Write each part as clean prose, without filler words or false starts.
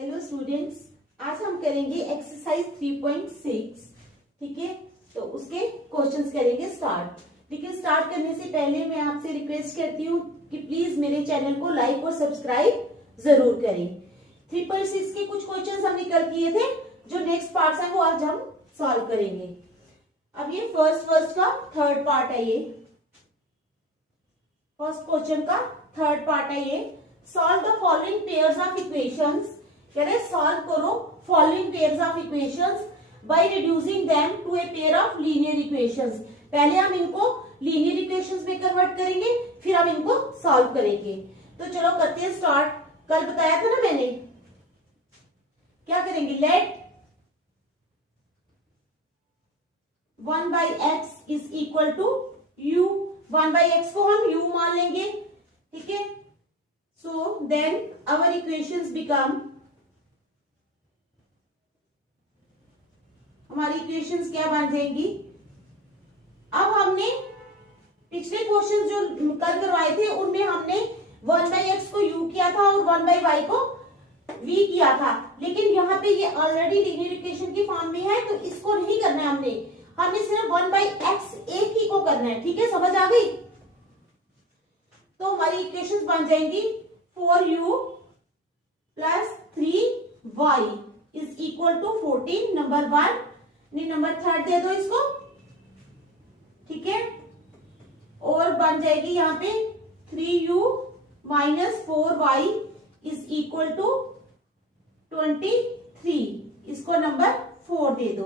Hello students, आज हम करेंगे एक्सरसाइज 3.6। ठीक है, तो उसके क्वेश्चंस करेंगे स्टार्ट। लेकिन स्टार्ट करने से पहले मैं आपसे रिक्वेस्ट करती हूँ कि प्लीज मेरे चैनल को लाइक और सब्सक्राइब जरूर करें। 3.6 के कुछ क्वेश्चंस हमने कल किए थे, जो नेक्स्ट पार्ट्स हैं वो आज हम सॉल्व करेंगे। अब ये फर्स्ट का थर्ड पार्ट है। ये फर्स्ट क्वेश्चन का थर्ड पार्ट है। ये solve the following pairs of equations. कह रहे सॉल्व करो following pairs of equations by reducing them to a pair of linear equations. पहले हम इनको लीनियर इक्वेशंस में कन्वर्ट करेंगे, फिर हम इनको सॉल्व करेंगे। तो चलो करते हैं स्टार्ट। कल बताया था ना मैंने, क्या करेंगे, let 1/x is equal to u। 1/x को हम u मान लेंगे। ठीक है, so then our equations become, हमारी इक्वेशंस क्या बन जाएंगी। अब हमने पिछले क्वेश्चन जो कल करवाए थे उनमें हमने 1/x को u किया था और 1/y को v किया था, लेकिन यहाँ पे ये ऑलरेडी लीनियर इक्वेशन की फॉर्म में है, तो इसको नहीं करना है हमने सिर्फ 1/x एक ही को करना है। ठीक है, समझ आ गई। तो हमारी इक्वेशंस बन जाएंगी 4u plus 3y is equal to 14। Number 1, number 3 दे दो इसको। ठीक है, और बन जाएगी यहाँ पे 3u minus 4y is equal to 23। इसको नंबर 4 दे दो।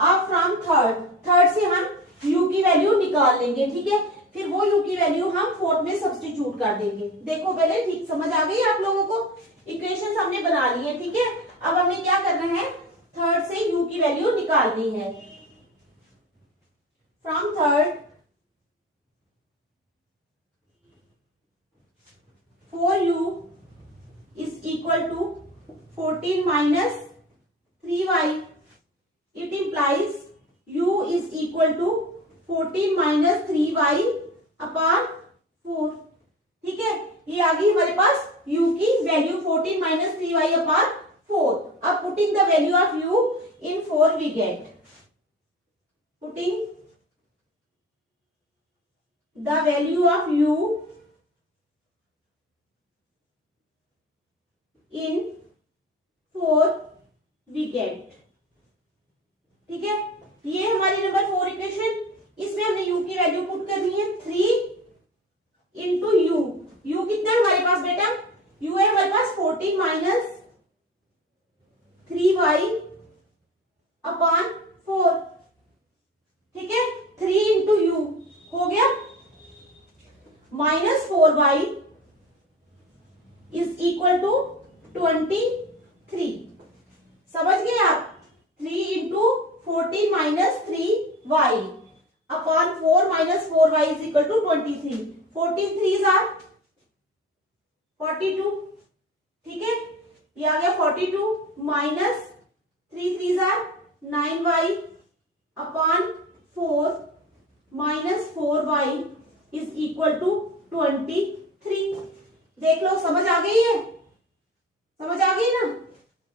अब फ्रॉम थर्ड से हम u की वैल्यू निकाल लेंगे। ठीक है, फिर वो u की वैल्यू हम फोर्थ में सब्स्टिट्यूट कर देंगे। देखो पहले, ठीक समझ आ गई आप लोगों को। इक्वेशंस हमने बना ली है। ठीक है, अब हमें क्या करना है, थर्ड से u की वैल्यू निकालनी है। From third 4u is equal to 14 minus 3y। It implies u is equal to 14 minus 3y upon 4। ठीक है, ये आ गई हमारे पास u की वैल्यू 14 माइनस 3y अपॉन 4। अब putting the value of u in 4 we get, putting the value of u in 4 we get. ठीक है, ये हमारी नंबर 4 इक्वेशन। इसमें हमने u की वैल्यू पुट करनी है 3 इंटू u। u कितना है हमारे पास बेटा, u है हमारे पास 14 माइनस 3y अपॉन 4। ठीक है, 3 इंटू u हो गया minus 4y is equal to 23। समझ गए आप। 3 into 14 minus 3y upon 4 minus 4y is equal to 23। 14 3s are 42। ठीक है, ये आ गया 42 minus 3 3s are 9y upon 4 minus 4y is equal to 23। देख लो, समझ आ गई है, समझ आ गई ना।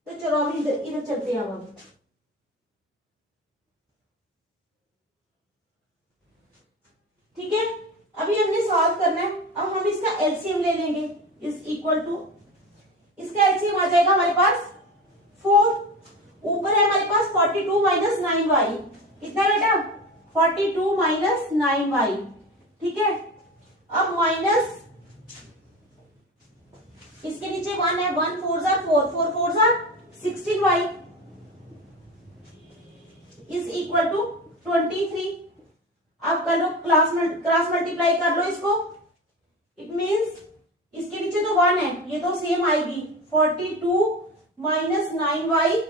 तो चलो अभी इधर चलते हैं। अब ठीक है, अभी हमने सॉल्व करना है। अब हम इसका एलसीएम ले लेंगे। इज इक्वल टू, इसका एलसीएम आ जाएगा हमारे पास 4। ऊपर है हमारे पास 42 माइनस 9y। कितना बेटा, 42 माइनस 9y। ठीक है, अब माइनस इसके नीचे 1 है, 1 4 जार 4, 4 4 जार 16y इज इक्वल टू 23। अब कर लो क्रॉस मल्टीप्लाई कर लो इसको। इट मीन्स इसके नीचे तो 1 है, ये तो सेम आएगी। 42 minus 9y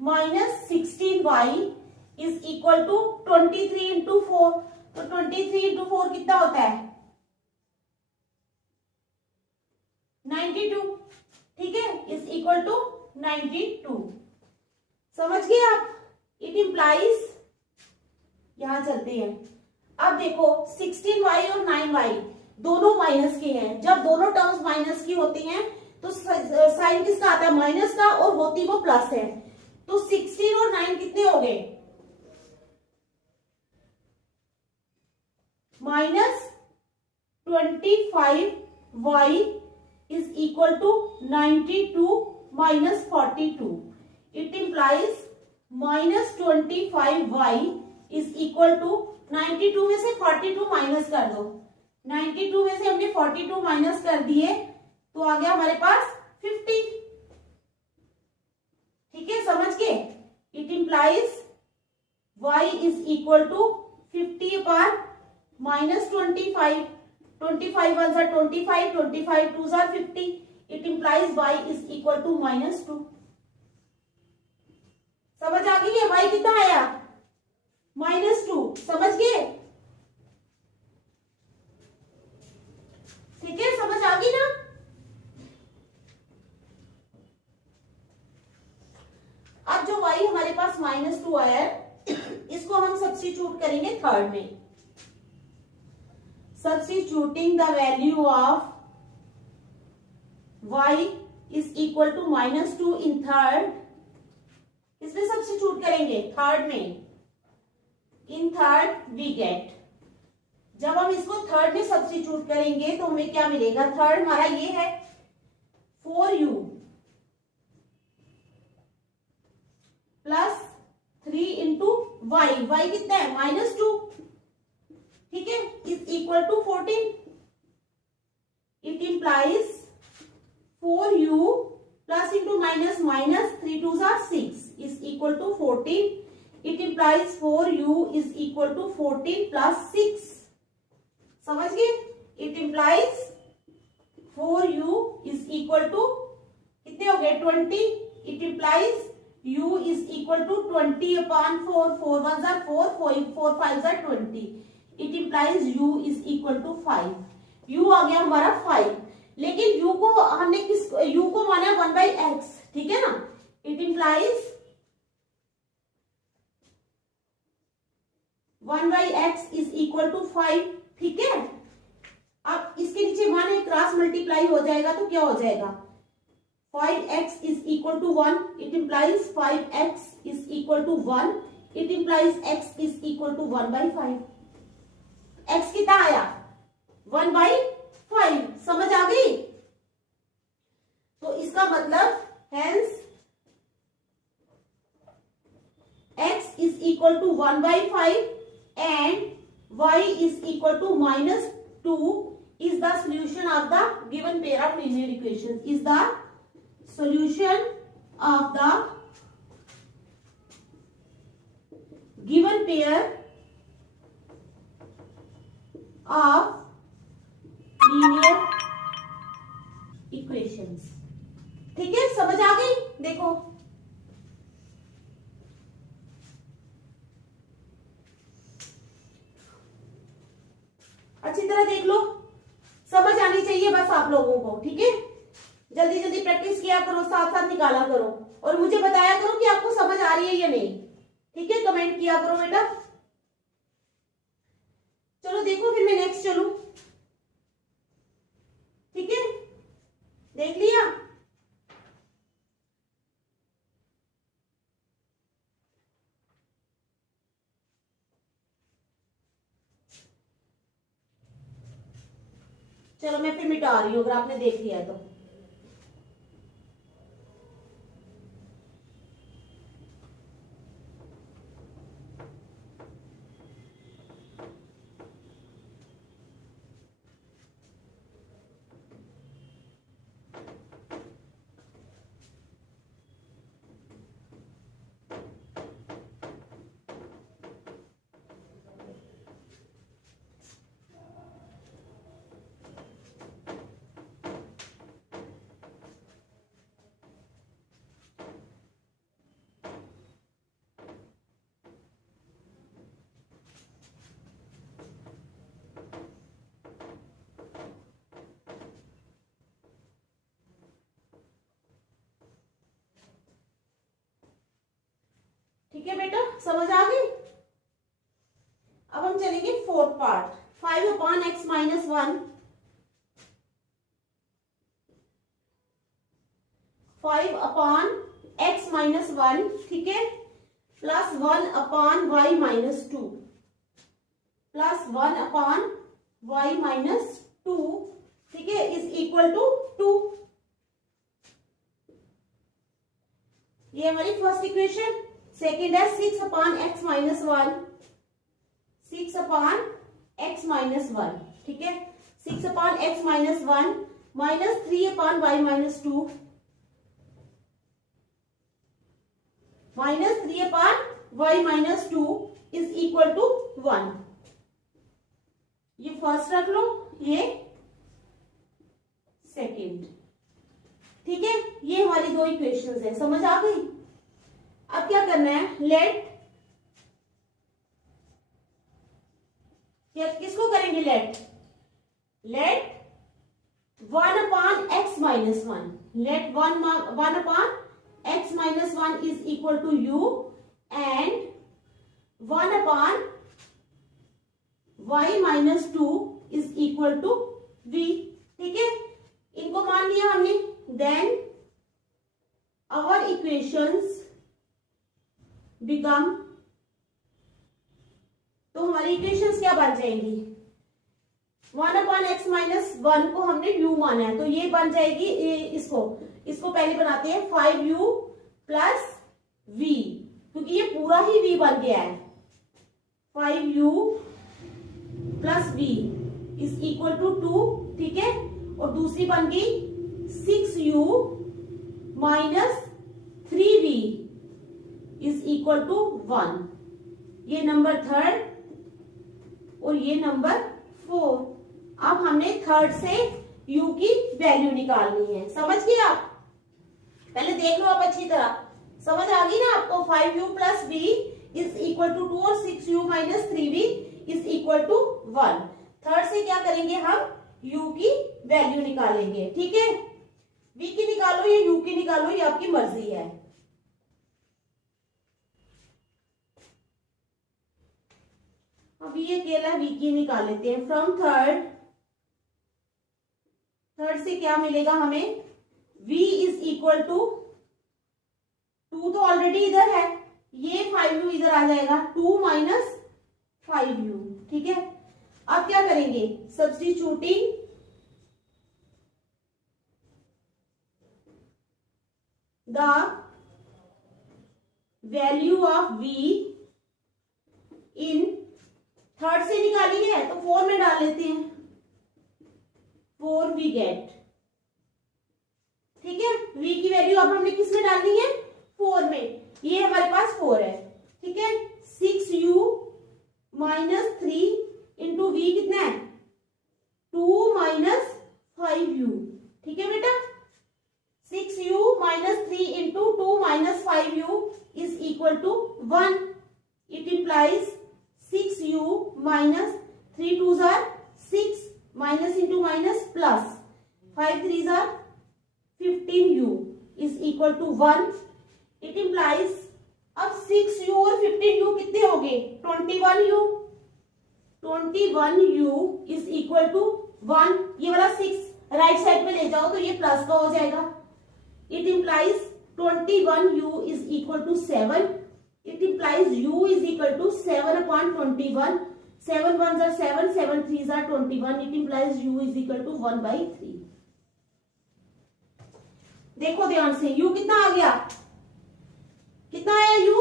minus 16y is equal to 23 into 4। तो 23 इंटू 4 कितना होता है, 92। ठीक है, इज इक्वल टू 92। समझ गए आप। इट इंप्लाइज, यहां चलते हैं। अब देखो 16y और 9y दोनों माइनस के हैं। जब दोनों टर्म्स माइनस की होती हैं तो साइन किसका आता है, माइनस का, और होती वो प्लस है। तो 16 और 9 कितने हो गए, -25y is equal to 92 minus 42. It implies -25y is equal to 92 में से 42 माइनस कर दो, 92 में से हमने 42 माइनस कर दिए तो आ गया हमारे पास 50। ठीक है, समझ के। It implies y is equal to 50 पर -25, 25 1 सा 25, 25 2 सा 50। It implies y is equal to -2। समझ आ गई है, y कितना आया, -2। समझ गए, ठीक है, समझ आ गई ना। अब जो y हमारे पास -2 आया है, इसको हम सब्स्टिट्यूट करेंगे थर्ड में। Substituting the value of y is equal to -2 in third, इसमें सब्स्टिट्यूट करेंगे थर्ड में। इन थर्ड वी गेट, जब हम इसको थर्ड में सब्स्टिट्यूट करेंगे तो हमें क्या मिलेगा, थर्ड हमारा ये है 4u plus 3 into Y, Y कितना है -2, ठीक है, is equal to 14। It implies 4u plus into minus, minus 3 2 6 is equal to 14. It implies 4u is equal to 14 plus 6. समझ गए? It implies 4u is equal to कितने हो गए 20. It implies u is equal to 20 upon 4. 4 1s are 4, 4 5s are 20. It implies u is equal to 5. u आ गया हमारा 5, लेकिन u को हमने किस u को माना 1/x, ठीक है ना। It implies 1/x is equal to 5, ठीक है। अब इसके नीचे मान है, क्रॉस मल्टीप्लाई हो जाएगा तो क्या हो जाएगा, 5x is equal to 1. It implies 5x is equal to 1. It implies x is equal to 1/5. x कितना आया 1/5। समझ आ गई? तो इसका मतलब hence x is equal to 1/5 and y is equal to -2 is the solution of the given pair of linear equations. Is the solution of the given pair of linear equations. ठीक है, समझ आ गई? देखो अच्छी तरह देख लो, समझ आनी चाहिए बस आप लोगों को, ठीक है। जल्दी जल्दी प्रैक्टिस किया करो, साथ साथ निकाला करो और मुझे बताया करो कि आपको समझ आ रही है या नहीं, ठीक है। कमेंट किया करो बेटा। चलो देखो फिर मैं नेक्स्ट चलूं, ठीक है। देख लिया? चलो मैं फिर मिटा रही हूँ अगर आपने देख लिया तो। ठीक है बेटा, समझ आ गई? अब हम चलेंगे fourth part. 5/x - 1 5 upon x minus 1, ठीक है, plus 1 upon y minus 2, plus 1 upon y minus 2, ठीक है, इज इक्वल टू 2। ये हमारी फर्स्ट इक्वेशन। सेकेंड है 6 upon x minus 1, 6 upon x minus 1, ठीक है, 6 upon x minus 1 minus 3 upon y minus 2, minus 3 upon y minus 2 is equal to 1। ये first रख लो, ये सेकेंड, ठीक है। ये हमारी दो इक्वेशंस है, समझ आ गई। अब क्या करना है, लेट, किसको करेंगे, let 1 upon x minus 1, let 1 upon x minus 1 is equal to u and 1 upon y minus 2 is equal to v, ठीक है। इनको मान लिया हमने, देन आवर इक्वेशंस बिकम, तो हमारी इक्वेशंस क्या बन जाएंगी, 1 अपॉन एक्स माइनस 1 को हमने u माना है, तो ये बन जाएगी, इसको पहले बनाते हैं 5u प्लस v, क्योंकि ये पूरा ही v बन गया है, 5u plus v is equal to 2, ठीक है। और दूसरी बन गई 6u minus 3v is equal to 1। ये नंबर थर्ड और ये नंबर 4। अब हमने थर्ड से u की वैल्यू निकालनी है, समझ गए आप। पहले देख लो आप अच्छी तरह, समझ आ गई ना आपको। 5u plus v is equal to 2 और 6u minus 3v is equal to 1। Third से क्या करेंगे, हम u की वैल्यू निकालेंगे, ठीक है। v की निकालो या u की निकालो, ये आपकी मर्जी है। अब ये अकेला v की निकाल लेते हैं। फ्रॉम थर्ड से क्या मिलेगा हमें, v इज इक्वल टू 2 तो ऑलरेडी इधर है, ये 5u इधर आ जाएगा, 2 माइनस 5u, ठीक है। अब क्या करेंगे, substituting the value of v in, third से निकाली है तो 4 में डाल लेते हैं, 4 वी गेट, ठीक है। v की वैल्यू अब हमने किस में डालनी है, 4 में, ये हमारे पास 4 है, ठीक है। 6u माइनस 3 इंटू वी कितना है, 2 माइनस 5u, ठीक है बेटा। 6u minus 3 into 2 minus 5u is equal to 1। It implies 6u minus 3 2s are 6 minus into minus plus 5 3s are 15u is equal to 1। It implies, अब 6u और 15u कितने हो गए, 21u, 21u is equal to 1। ये वाला 6 right side में ले जाओ तो ये प्लस का हो जाएगा। It implies 21u is equal to 7। It implies u is equal to 7 upon 21, 7 1s are 7, 7 3s are 21। It implies u is equal to 1/3। देखो ध्यान से, u कितना आ गया, कितना आया u,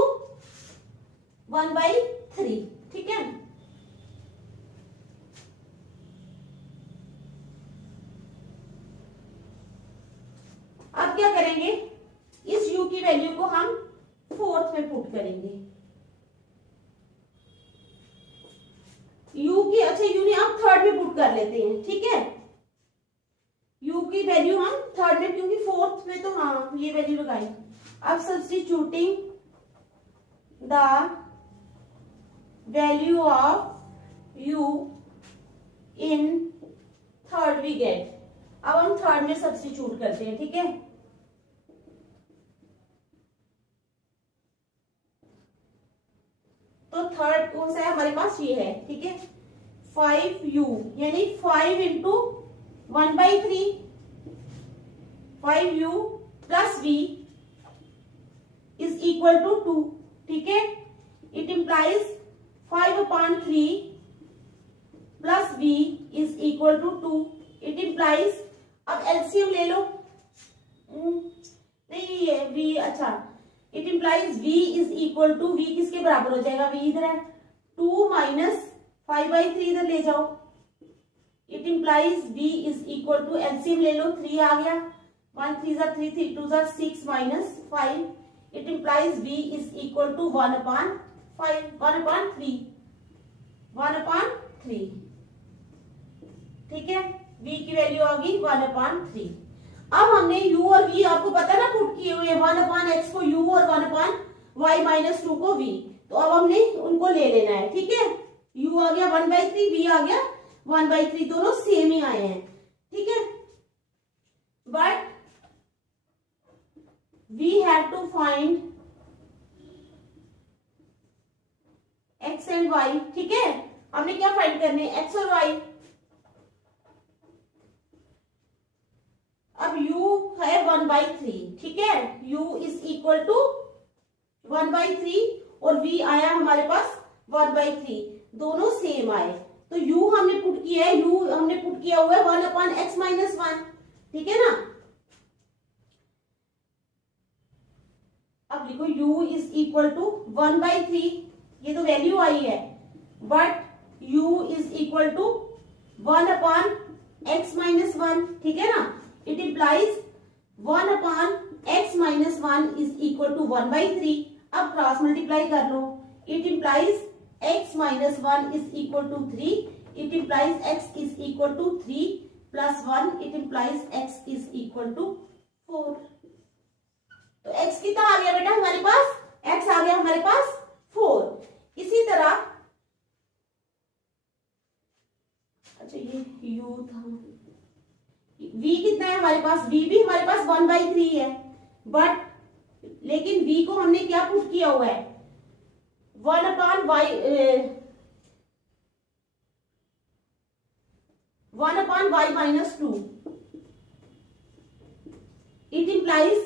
1/3, ठीक है। अब क्या करेंगे, इस u की वैल्यू को हम फोर्थ में पुट करेंगे। u की, अच्छा u ने आप थर्ड में पुट कर लेते हैं, ठीक है। u की वैल्यू हम थर्ड में, क्योंकि फोर्थ में तो हाँ ये वैल्यू लगाई। अब substituting the value of u in third we get, अब हम थर्ड में सब्स्टिट्यूट करते हैं, ठीक है। तो थर्ड कौन सा है हमारे पास, ये है, ठीक है। 5u यानी 5 into 1/3, 5u plus v is equal to 2, ठीक है। It implies 5/3 plus v is equal to 2। It implies, अब एलसीएम ले लो, नहीं ये वी, अच्छा, it implies v is equal to, v किसके बराबर हो जाएगा, v इधर है, 2 माइनस 5/3 इधर ले जाओ। It implies v is equal to, LCM ले लो, 3 आ गया, 1 3 ज़ा 3, 3 2 ज़ा 6 minus 5। It implies v is equal to 1/5, 1/3, 1/3, ठीक है। v की वैल्यू आ गई 1/3। अब हमने u और v आपको पता ना पुट किए हुए, 1/x को u और 1/y-2 को v, तो अब हमने उनको ले लेना है, ठीक है। u आ गया 1/3, v आ गया 1/3, दोनों सेम ही आए हैं, ठीक है। But we have to find x and y, ठीक है। हमने क्या फाइंड करने, x और y। अब u है 1/3, ठीक है, u इज इक्वल टू 1/3 और v आया हमारे पास 1/3, दोनों सेम आए, तो u हमने पुट किया है, u हमने पुट किया हुआ है 1/x-1, ठीक है ना। अब लिखो u इज इक्वल टू 1/3, ये तो वैल्यू आई है, but u is equal to 1/x-1, ठीक है ना। It implies 1/x-1 is equal to 1/3। अब क्रॉस मल्टीप्लाई कर लो, it implies x-1 is equal to 3। It implies x is equal to 3 plus 1, it implies x is equal to 4। तो x कितना आ गया बेटा हमारे पास, x आ गया हमारे पास 4। इसी तरह, अच्छा ये u था, v कितना है हमारे पास, v भी हमारे पास 1/3 है, बट लेकिन v को हमने क्या पुट किया हुआ है, 1/y-2। It implies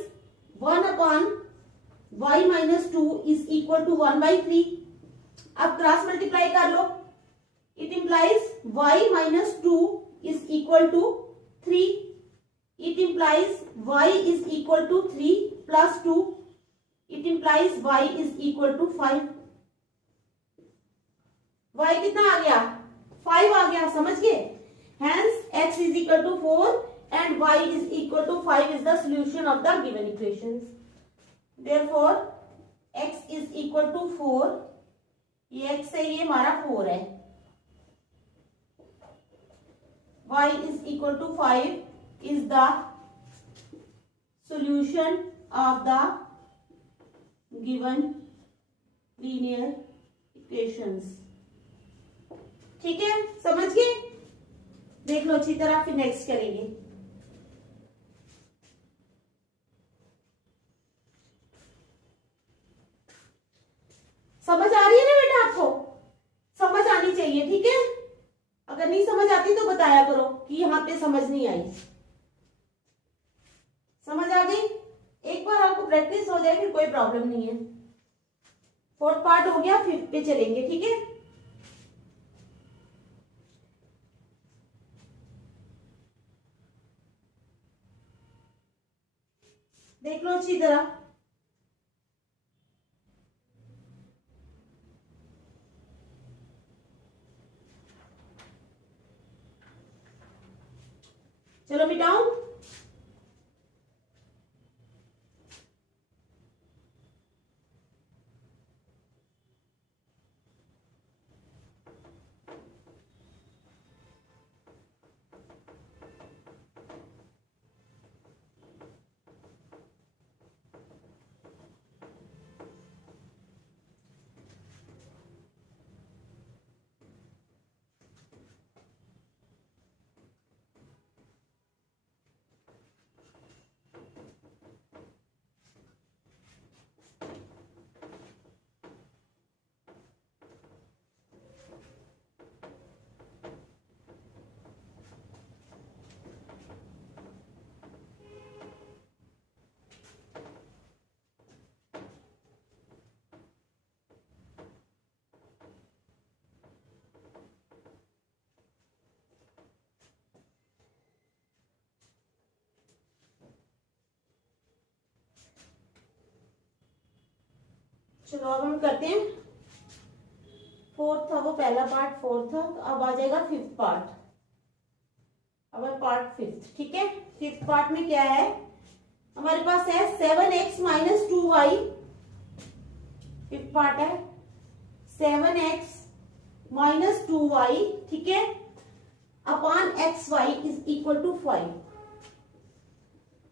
1/y-2 is equal to 1/3। अब क्रॉस मल्टीप्लाई कर लो, it implies y-2 is equal to 3। It implies y is equal to 3 plus 2। It implies y is equal to 5। y कितना आ गया, 5 आ गया, समझ गए। Hence x is equal to 4 and y is equal to 5 is the solution of the given equations. Therefore x is equal to 4, ये x है, ये हमारा 4 है, y is equal to 5 is the solution of the given linear equations, ठीक है, समझ गए। देख लो अच्छी तरह, फिर नेक्स्ट करेंगे। समझ आ रही है ना बेटा आपको, समझ आनी चाहिए, ठीक है। अगर नहीं समझ आती तो बताया करो कि यहाँ पे समझ नहीं आई। समझ आ गई, एक बार आपको प्रैक्टिस हो जाए फिर कोई प्रॉब्लम नहीं है। 4th पार्ट हो गया, 5th पे चलेंगे, ठीक है। देख लो अच्छी तरह, चलो मिटाओ। चलो अब हम करते हैं फोर्थ था, वो पहला पार्ट फोर्थ था, तो अब आ जाएगा फिफ्थ पार्ट। अब पार्ट फिफ्थ, ठीक है। फिफ्थ पार्ट में क्या है हमारे पास है 7x minus 2y। Fifth part है 7x माइनस 2y, ठीक है, upon xy is equal to 5,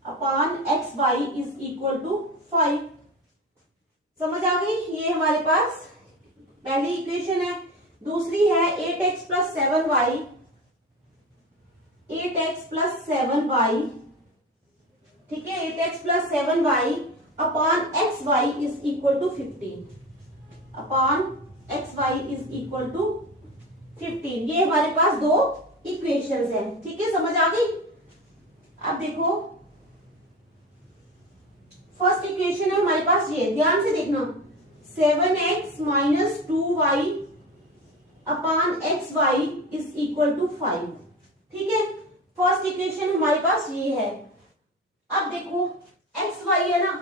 upon xy is equal to 5। समझ आ गई? ये हमारे पास पहली इक्वेशन है। दूसरी है 8x plus 7y, 8x plus 7y, ठीक है, 8x plus 7y upon xy is equal to 15, upon xy is equal to 15। ये हमारे पास दो इक्वेशंस हैं, ठीक है, समझ आ गई? अब देखो फर्स्ट इक्वेशन है हमारे पास, ये ध्यान से देखना, 7x minus 2y upon xy is equal to 5, ठीक है। फर्स्ट इक्वेशन हमारे पास ये है। अब देखो xy है ना,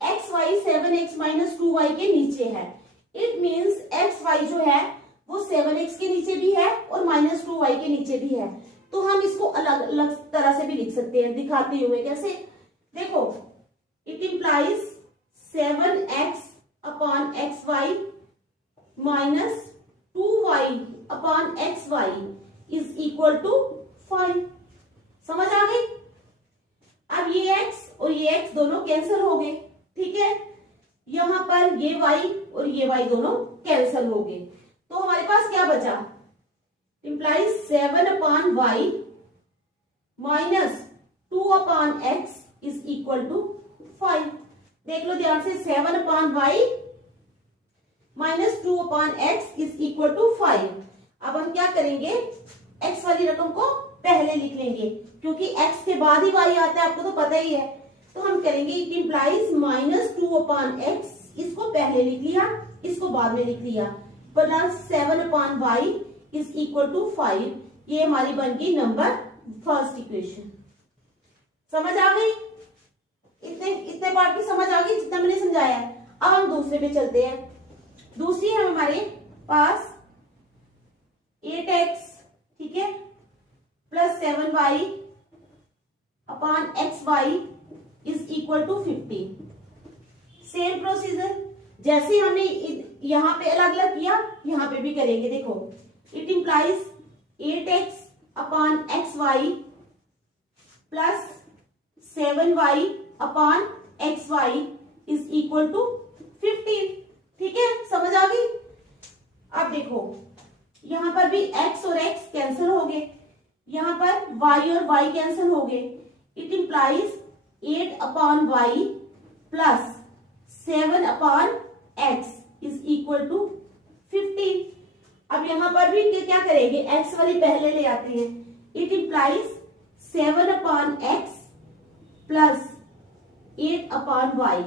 xy 7x माइनस 2y के नीचे है। इट मीन्स xy जो है वो 7x के नीचे भी है और माइनस 2y के नीचे भी है। तो हम इसको अलग अलग तरह से भी लिख सकते हैं दिखाते हुए। कैसे? देखो, it implies 7x upon xy minus 2y upon xy is equal to 5। समझ आ गई? अब ये x और ये x दोनों कैंसिल हो गए, ठीक है। यहां पर ये y और ये y दोनों कैंसिल हो गए, तो हमारे पास क्या बचा? Implies 7 upon y minus 2 upon x is equal to 5। देख लो ध्यान से, 7 upon y minus 2 upon x is equal to 5। अब हम क्या करेंगे, x वाली रकम को पहले लिख लेंगे, क्योंकि x के बाद ही y आता है, आपको तो पता ही है। तो हम करेंगे it implies minus 2 upon x, इसको पहले लिख लिया, इसको बाद में लिख लिया, plus 7 upon y is equal to 5। ये हमारी बन गई नंबर फर्स्ट इक्वेशन। समझ आ गई? इतने पार्ट की समझ आ गई जितना मैंने समझाया है। अब हम दूसरे पे चलते हैं। दूसरी है हमारे पास 8x, ठीक है, plus 7y upon xy is equal to 15। Same procedure, जैसे हमने यहां पे अलग अलग किया, यहां पे भी करेंगे। देखो, it implies 8x upon xy plus 7y upon xy is equal to 15, ठीक है, समझ आ गई? अब देखो, यहां पर भी x और x कैंसिल हो गए, यहां पर y और y कैंसिल हो गए। It implies 8 upon y plus 7 upon x is equal to 15। अब यहां पर भी क्या करेंगे, x वाली पहले ले आते हैं। It implies 7 upon x plus 8 upon y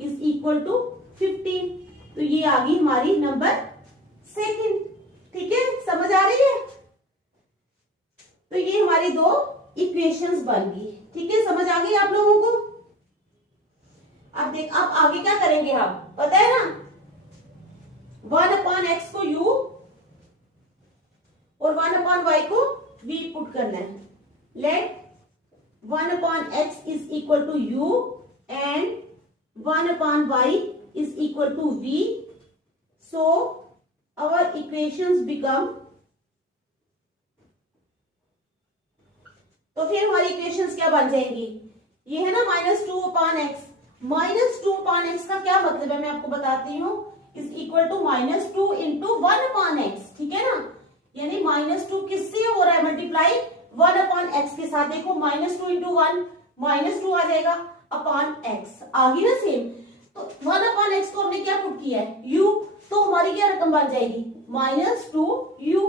is equal to 15। तो ये आ गई हमारी नंबर सेकंड, ठीक है, समझ आ रही है? तो ये हमारी दो इक्वेशंस बन गई, ठीक है, समझ आ गई आप लोगों को? अब आगे क्या करेंगे हम, पता है ना, 1 अपॉन x को u और 1 अपॉन y को v पुट करना है। Let 1 upon x is equal to u and 1 upon y is equal to v। So our equations become, तो फिर हमारी इक्वेशंस क्या बन जाएंगी? ये है ना -2 अपॉन x। -2 अपॉन x का क्या मतलब है मैं आपको बताती हूँ, is equal to -2 into 1 upon x, ठीक है ना। यानी -2 किससे हो रहा है मल्टीप्लाई? 1 अपॉन x के साथ। देखो, -2 इंटू 1 -2 आ जाएगा अपॉन x, आ गई ना सेम। तो 1 अपॉन x को हमने क्या पुट किया है, u, तो हमारी क्या रकम बन जाएगी, -2u।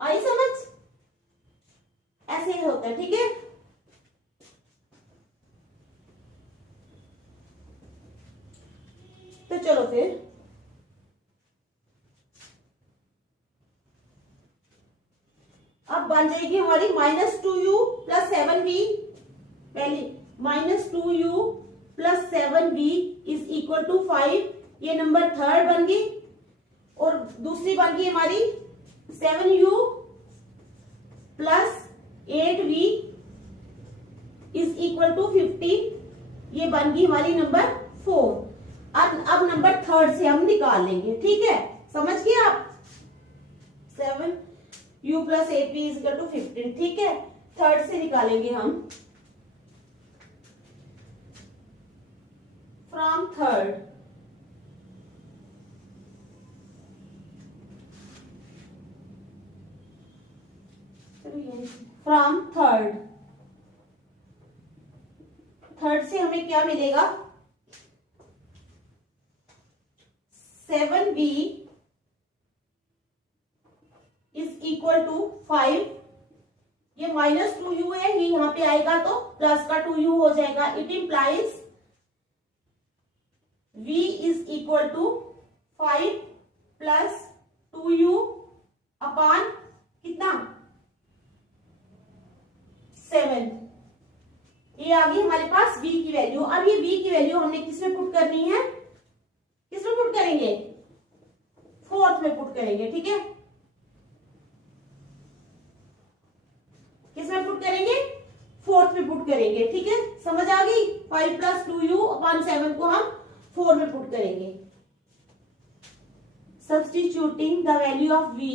आई समझ? ऐसे ही होता है, ठीक है। तो चलो फिर अब बन जाएगी हमारी -2u प्लस 7v। पहले -2u plus 7v is equal to 5 ये नंबर थर्ड बन गई, और दूसरी बन गई हमारी 7u plus 8v is equal to 15, ये बन गई हमारी नंबर 4। अब नंबर थर्ड से हम निकाल लेंगे, ठीक है, समझ गए आप। 7u plus 8v is equal to 15, ठीक है, थर्ड से निकालेंगे हम। From third, from third, third से हमें क्या मिलेगा, 7v इज इक्वल टू 5, ये -2u है, ये यहां पे आएगा तो प्लस का 2u हो जाएगा। It implies v is equal to 5 plus 2u upon कितना 7, ये आ गई हमारे पास v की वैल्यू। अब ये v की वैल्यू हमने किसमें पुट करनी है, किसमें पुट करेंगे, फोर्थ में पुट करेंगे, ठीक है, किसमें पुट करेंगे, फोर्थ में पुट करेंगे, ठीक है, समझ आ गई। 5 प्लस 2u अपॉन 7 को हम 4 में पुट करेंगे। Substituting the value of v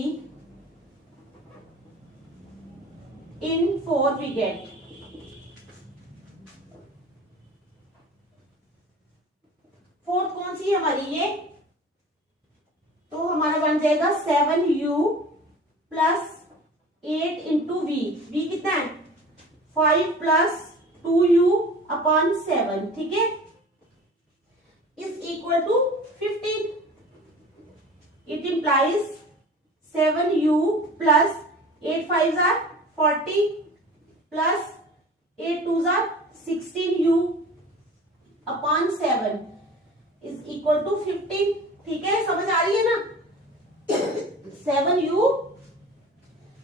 in 4 we get, fourth कौन सी है हमारी, ये तो हमारा बन जाएगा 7u प्लस 8 इंटू वी कितना है 5 प्लस 2u अपॉन 7, ठीक है, is equal to 15। It implies 7u plus 8 5 are 40 plus 8 2 are 16u upon 7 is equal to 15, ठीक है, समझ आ रही है ना। 7u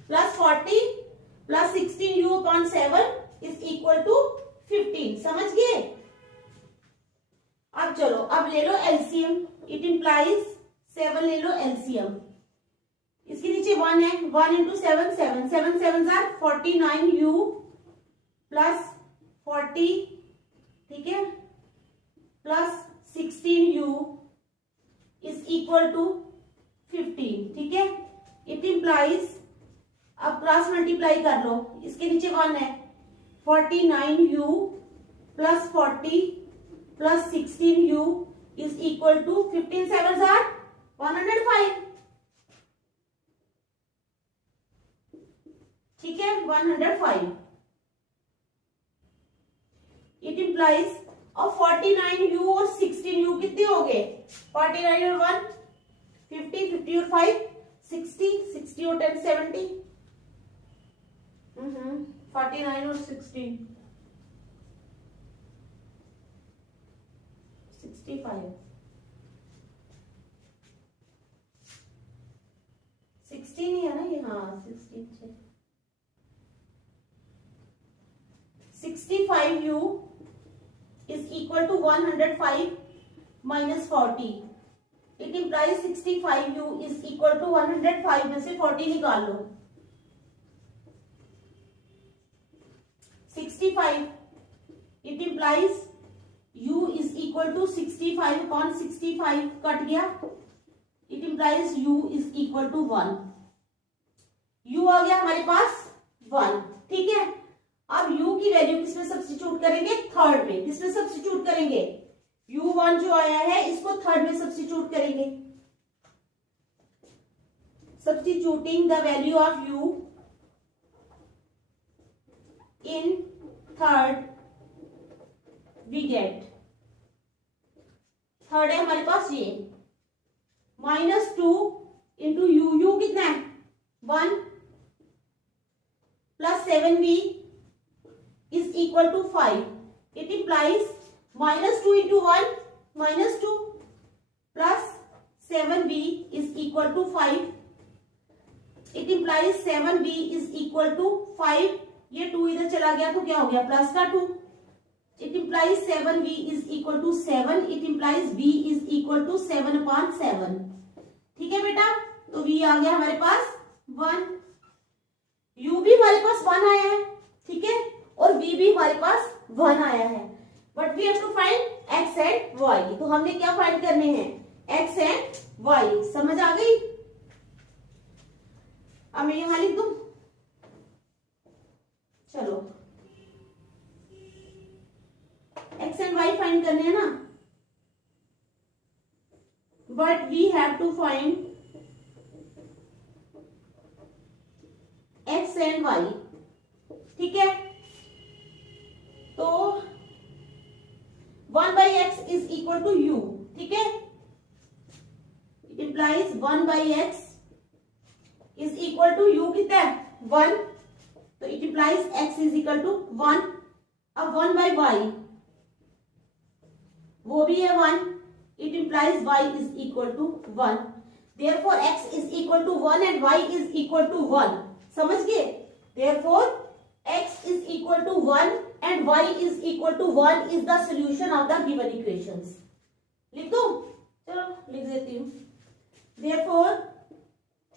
plus 40 plus 16u upon 7 is equal to 15, समझ गए। अब चलो, अब ले लो एलसीएम। इट इंप्लाइज 7 ले लो एलसीएम, इसके नीचे 1 है, 1 इंटू 7 7 7 7 आर 49u प्लस 40, ठीक है, plus 16u is equal to 15, ठीक है। इट इंप्लाइज, अब क्रॉस मल्टीप्लाई कर लो, इसके नीचे 1 है, 49u plus 40 plus 16u is equal to 15 7 are 105, ठीक है, 105। इट इंप्लाइज, और 49u और 16u कितने हो गए, 49 और 1 50, 50 और 5 60, 60 और 10 70, 49 और 16 65, 16 ही है ना ये, हाँ 16, 65u is equal to 105 minus 40. It implies 65u is equal to 105 में से 40 निकाल लो, 65. It implies u is equal to 65 upon 65 cut गया. It implies u is equal to 1. u आ गया हमारे पास 1, ठीक है। अब u की वैल्यू किसमें सब्स्टिट्यूट करेंगे, थर्ड में। किसमें सब्स्टिट्यूट करेंगे, u1 जो आया है इसको थर्ड में सब्स्टिट्यूट करेंगे। Substituting the value of u in third we get, third है हमारे पास ये -2 इंटू यू कितना है 1 plus 7v is equal to 5. It implies -2 into 1 -2 plus 7v is equal to 5. It implies 7v is equal to 5. ये 2 इधर चला गया तो क्या हो गया, प्लस का 2, it implies 7v is equal to 7, it implies v is equal to 7/7। ठीक है बेटा, तो v आ गया हमारे पास 1, u भी हमारे पास 1 आया है, ठीक है, और v भी हमारे पास 1 आया है, but we have to find x and y। तो हमने क्या फाइंड करने हैं, x एंड y। समझ आ गई? अब मैं यहां लिख दूं, चलो x एंड y फाइंड करने हैं ना, but we have to find x and y। ठीक है, तो 1/x is equal to u। ठीक है, it implies 1/x is equal to u कितना है 1, तो it implies x is equal to 1। अब 1/y वो भी है 1, it implies y is equal to 1। Therefore x is equal to 1 and y is equal to 1। समझ गए? Therefore x is equal to 1 and y is equal to 1 is the solution of the given equations। लिख दो, चलो लिख देती हूँ। Therefore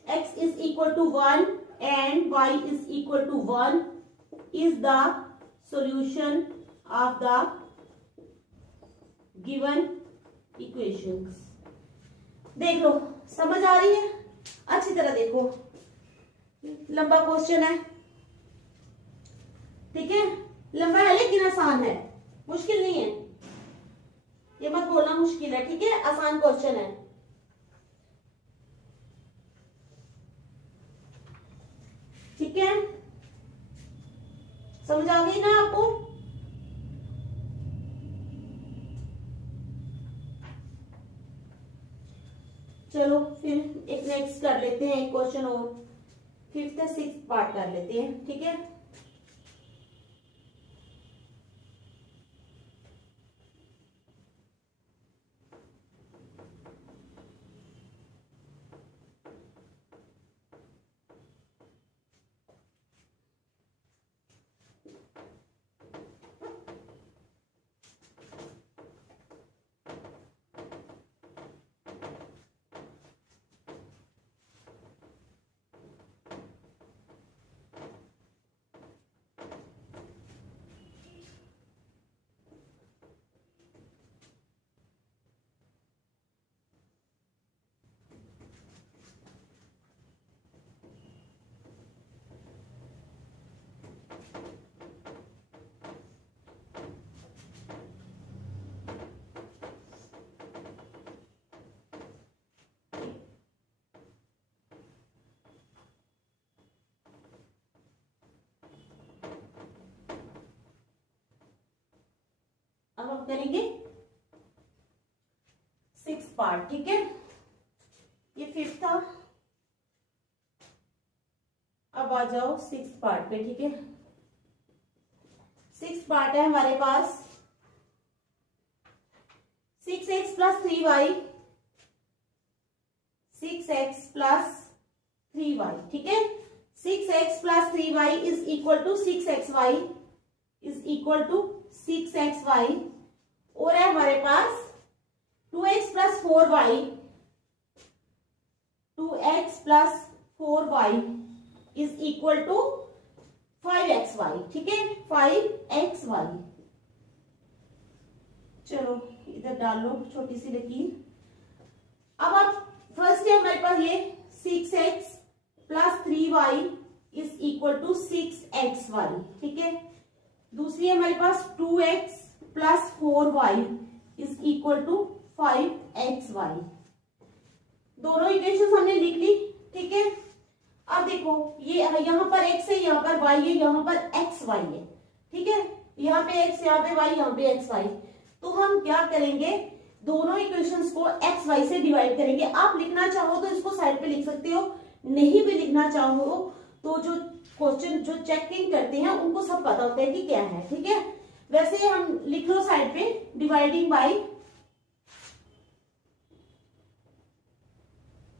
x is equal to 1 and y is equal to 1 is the solution of the given equations। देख लो, समझ आ रही है? अच्छी तरह देखो, लंबा क्वेश्चन है, ठीक है, लंबा है लेकिन आसान है, मुश्किल नहीं है, ये मत बोलना मुश्किल है, ठीक है, आसान क्वेश्चन है। ठीक है, समझ आ गई ना आपको? चलो फिर एक नेक्स्ट कर लेते हैं, एक क्वेश्चन और, 5th और 6th पार्ट कर लेते हैं। ठीक है, अब हम करेंगे 6th पार्ट। ठीक है, ये 5th था, अब आ जाओ 6th पार्ट पे। ठीक है, 6th पार्ट है हमारे पास 6x plus 3y, 6x plus 3y। ठीक है, 6x plus 3y is equal to 6xy is equal to 6xy, और है हमारे पास 2x plus 4y, 2x plus 4y is equal to 5xy। ठीक है, 5xy। चलो इधर डाल लो छोटी सी लकीर। अब आप फर्स्ट है हमारे पास ये 6x plus 3y is equal to 6xy। ठीक है, दूसरी है हमारे पास 2x plus 4y is equal to 5xy। दोनों इक्वेशन हमने लिख ली। ठीक है, अब देखो ये यहाँ पर x है, यहाँ पर y है, यहाँ पर xy है। ठीक है, यहाँ पे x, यहाँ पे y, यहाँ पे xy। तो हम क्या करेंगे, दोनों इक्वेशंस को xy से डिवाइड करेंगे। आप लिखना चाहो तो इसको साइड पे लिख सकते हो, नहीं भी लिखना चाहो तो जो क्वेश्चन जो चेकिंग करते हैं उनको सब पता होता है कि क्या है। ठीक है, वैसे हम लिख लो साइड पे, डिवाइडिंग बाय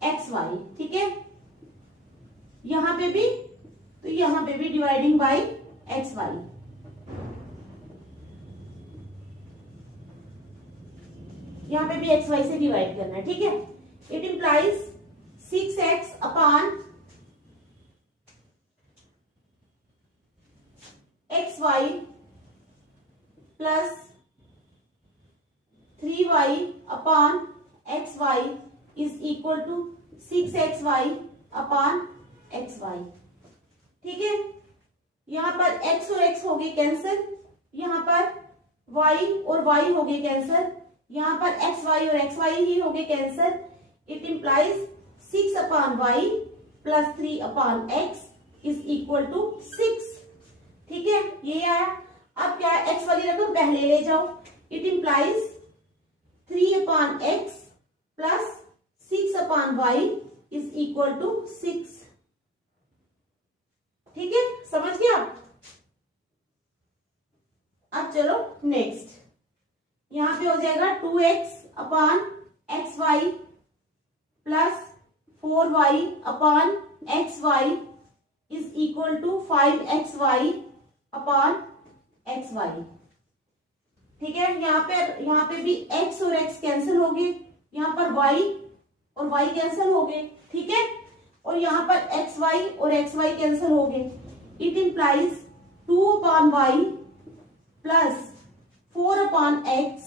xy। ठीक है, यहां पे भी, तो यहां पे भी डिवाइडिंग बाय xy। यहाँ पे भी एक्स वाई से डिवाइड करना है, ठीक है। It implies 6x upon xy plus 3y upon xy is equal to 6xy upon xy, ठीक है। यहाँ पर x और x हो गए कैंसिल, यहाँ पर y और y हो गए कैंसिल, यहाँ पर xy और xy ही हो गए cancel. It implies 6 upon y plus 3 upon x is equal to 6, ठीक है। ये आया। अब क्या है, x वाली रकम पहले ले जाओ। It implies 3 upon x plus 6 upon y is equal to 6, ठीक है। समझ गया। अब चलो नेक्स्ट, यहां पे हो जाएगा 2x upon xy plus 4y upon xy is equal to 5xy upon xy, ठीक है। यहाँ पे भी x और x कैंसिल हो गए, यहाँ पर y और y कैंसिल हो गए, ठीक है। और यहाँ पर xy और xy कैंसिल हो गए। It implies 2 upon y plus 4 upon x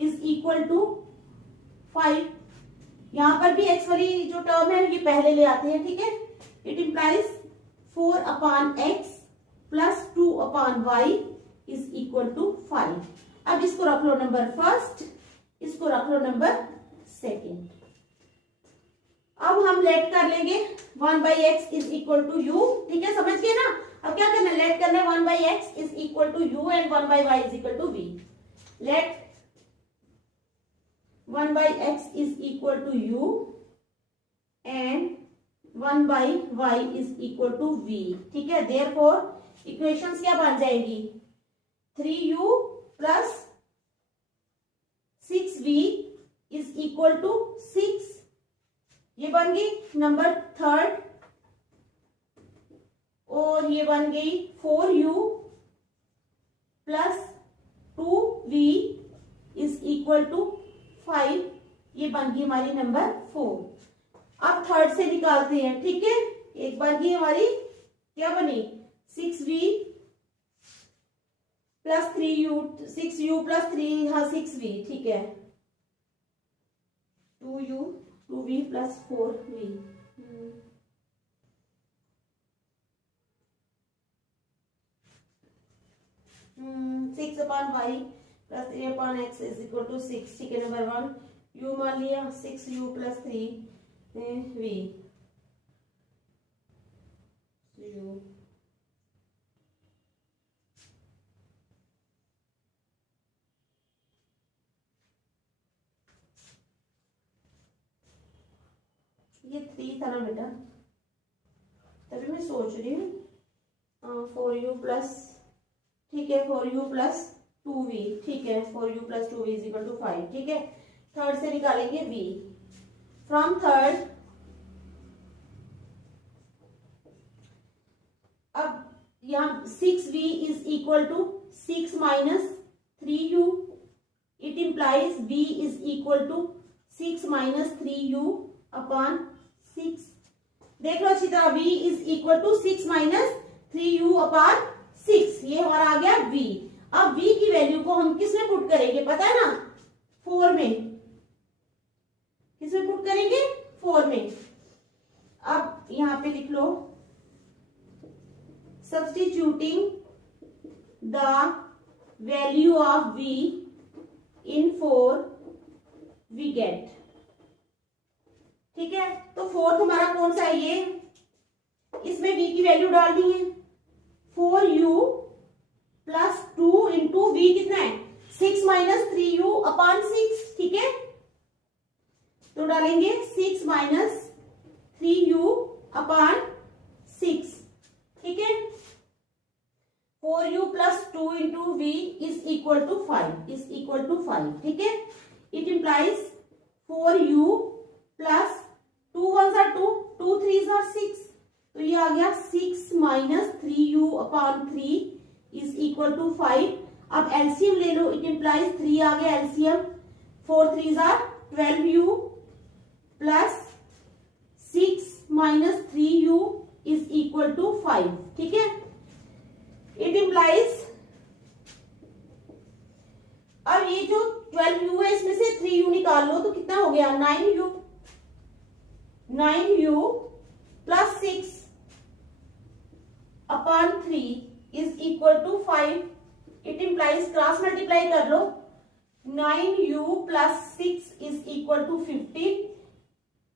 is equal to 5। यहाँ पर भी x वाली जो टर्म है ये पहले ले आते हैं, ठीक है। It implies 4 upon x plus 2 upon y is equal to 5। अब इसको रख लो नंबर फर्स्ट, इसको रख लो नंबर सेकेंड। अब हम लेट कर लेंगे 1/x is equal to you, ठीक है। समझ गए ना। अब क्या करना है, लेट करना है 1/x is equal to u and 1/y is equal to v। Let 1/x is equal to u and 1/y is equal to v, ठीक है। देयरफॉर इक्वेशंस क्या बन जाएगी, 3u plus 6v is equal to 6, ये बन गई number third. और ये बन गई 4u plus 2v is equal to 5, ये बन गई हमारी नंबर 4। अब थर्ड से निकालते हैं, ठीक है। एक बन गई हमारी, क्या बनी, 6v plus 3u, 6u plus 3, हाँ 6v, ठीक है। 2v plus 4v, 6 upon y plus 3 upon x is equal to 6, ठीक है। नंबर 1 u मान लिया, 6u प्लस 3v u, ये 3 था ना बेटा, तभी मैं सोच रही हूँ 4u प्लस, ठीक है, 4u प्लस 2v, ठीक है। 4u plus 2v is equal to 5, ठीक है। थर्ड से निकालेंगे v। फ्रॉम थर्ड, अब यहाँ 6v is equal to 6 minus 3u। It implies v is equal to 6 minus 3u upon 6। देख लो अच्छी तरह, v is equal to 6 minus 3u upon 6, ये हमारा आ गया v। अब v की वैल्यू को हम किस में पुट करेंगे, पता है ना, 4 में। किस में पुट करेंगे, 4 में। अब यहां पे लिख लो, substituting the value of v in 4 we get, ठीक है। तो 4 हमारा कौन सा है, ये, इसमें v की वैल्यू डालनी है। 4u प्लस 2 इंटू v कितना है, 6 माइनस 3u अपॉन 6, ठीक है। तो डालेंगे 6 माइनस 3u अपॉन 6, ठीक है। 4u plus 2 into v is equal to 5, is equal to 5, ठीक है। It implies 4u plus 2 1 are 2, 2 3 are 6, तो ये आ गया 6 minus 3u upon 3 is equal to 5। अब एलसीएम ले लो, इट इंप्लाइज 3 आ गया LCM, 4 3s are 12u plus 6 minus 3u is equal to 5। ठीक है, इट इम्प्लाइज, अब ये जो 12u है इसमें से 3u निकाल लो तो कितना हो गया 9u, 9u plus 6 upon 3 is equal to 5। It implies, cross multiply कर लो, 9u plus 6 is equal to 15।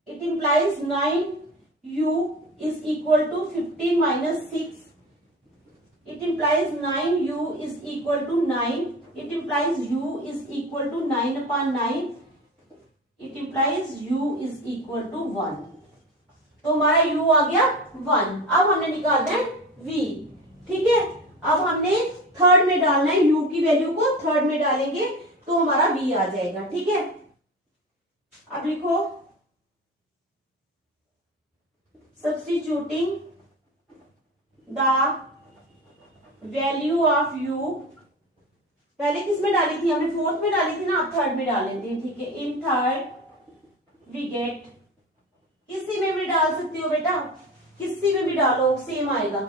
It implies 9u is equal to 15 minus 6. It implies 9u is equal to 9. It implies u is equal to 9 upon 9. It implies u is equal to 1. तो हमारा u आ गया 1। अब हमने निकालना है v। ठीक है, अब हमने थर्ड में डालना है, u की वैल्यू को थर्ड में डालेंगे तो हमारा v आ जाएगा। ठीक है, अब लिखो substituting the value of u, पहले किस में डाली थी हमने, फोर्थ में डाली थी ना, अब थर्ड में डाल लेते हैं। ठीक है, इन थर्ड वी गेट, किसी में भी डाल सकते हो बेटा, किसी में भी डालो सेम आएगा।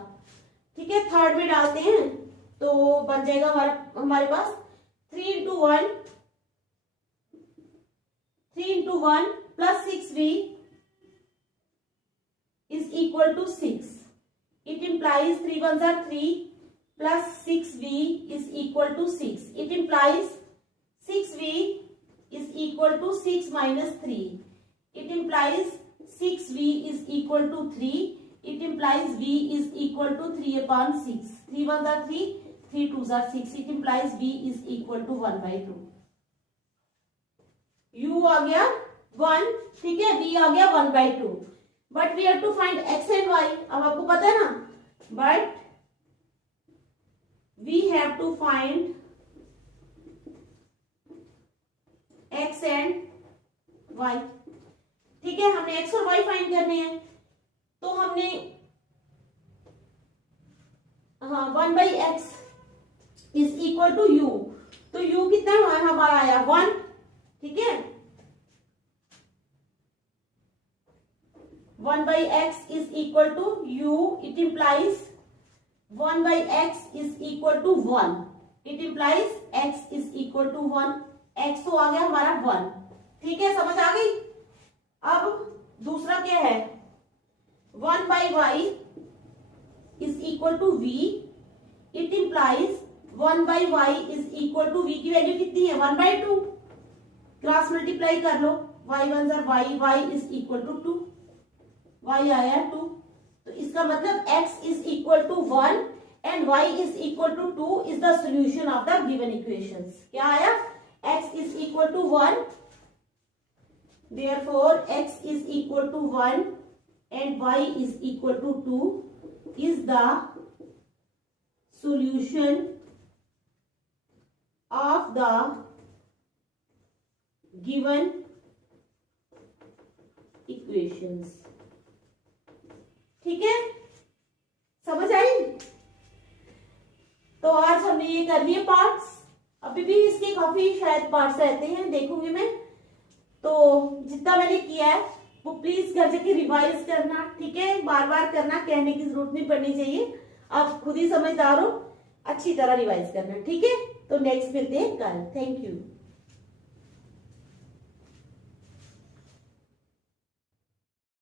ठीक है, थर्ड में डालते हैं तो बन जाएगा हमारे पास 3 into 1 plus 6v is equal to 6. It implies 3 ones are 3 plus 6v is equal to 6. It implies 6v is equal to 6 minus 3. It implies 6v is equal to 3. It implies v is equal to 3 upon 6. 3 ones are 3, 3 twos are 6. It implies v is equal to 1 by 2. u आ गया 1, ठीक है, v आ गया 1 by 2. But we have to find x and y। अब आपको पता है ना, but we have to find x and y। ठीक है, हमने x और y फाइंड करने हैं तो हमने 1 by x is equal to u, तो u कितना हमारा आया 1। ठीक है, 1 by x is equal to u. It implies 1 by x is equal to 1. It implies x is equal to 1. x तो आ गया हमारा 1। ठीक है, समझ आ गई। अब दूसरा क्या है, 1 by y is equal to v. It implies 1 by y is equal to v की वैल्यू कितनी है 1 by 2। क्रॉस मल्टीप्लाई कर लो, y ones are y, y is equal to 2, y आया 2। तो इसका मतलब x is equal to 1 and y is equal to 2 is the solution of the given equations। क्या आया, x is equal to 1, therefore x is equal to 1 and y is equal to 2 is the solution of the given equations। ठीक है, समझ आई। तो आज हमने ये कर लिए पार्ट्स, अभी भी इसके काफी शायद पार्ट्स रहते हैं, देखूंगी मैं। तो जितना मैंने किया है वो प्लीज घर जाके रिवाइज करना। ठीक है, बार बार करना, कहने की जरूरत नहीं पड़नी चाहिए, आप खुद ही समझदार हो, अच्छी तरह रिवाइज करना। ठीक है, तो नेक्स्ट मिलते हैं कल। Thank you.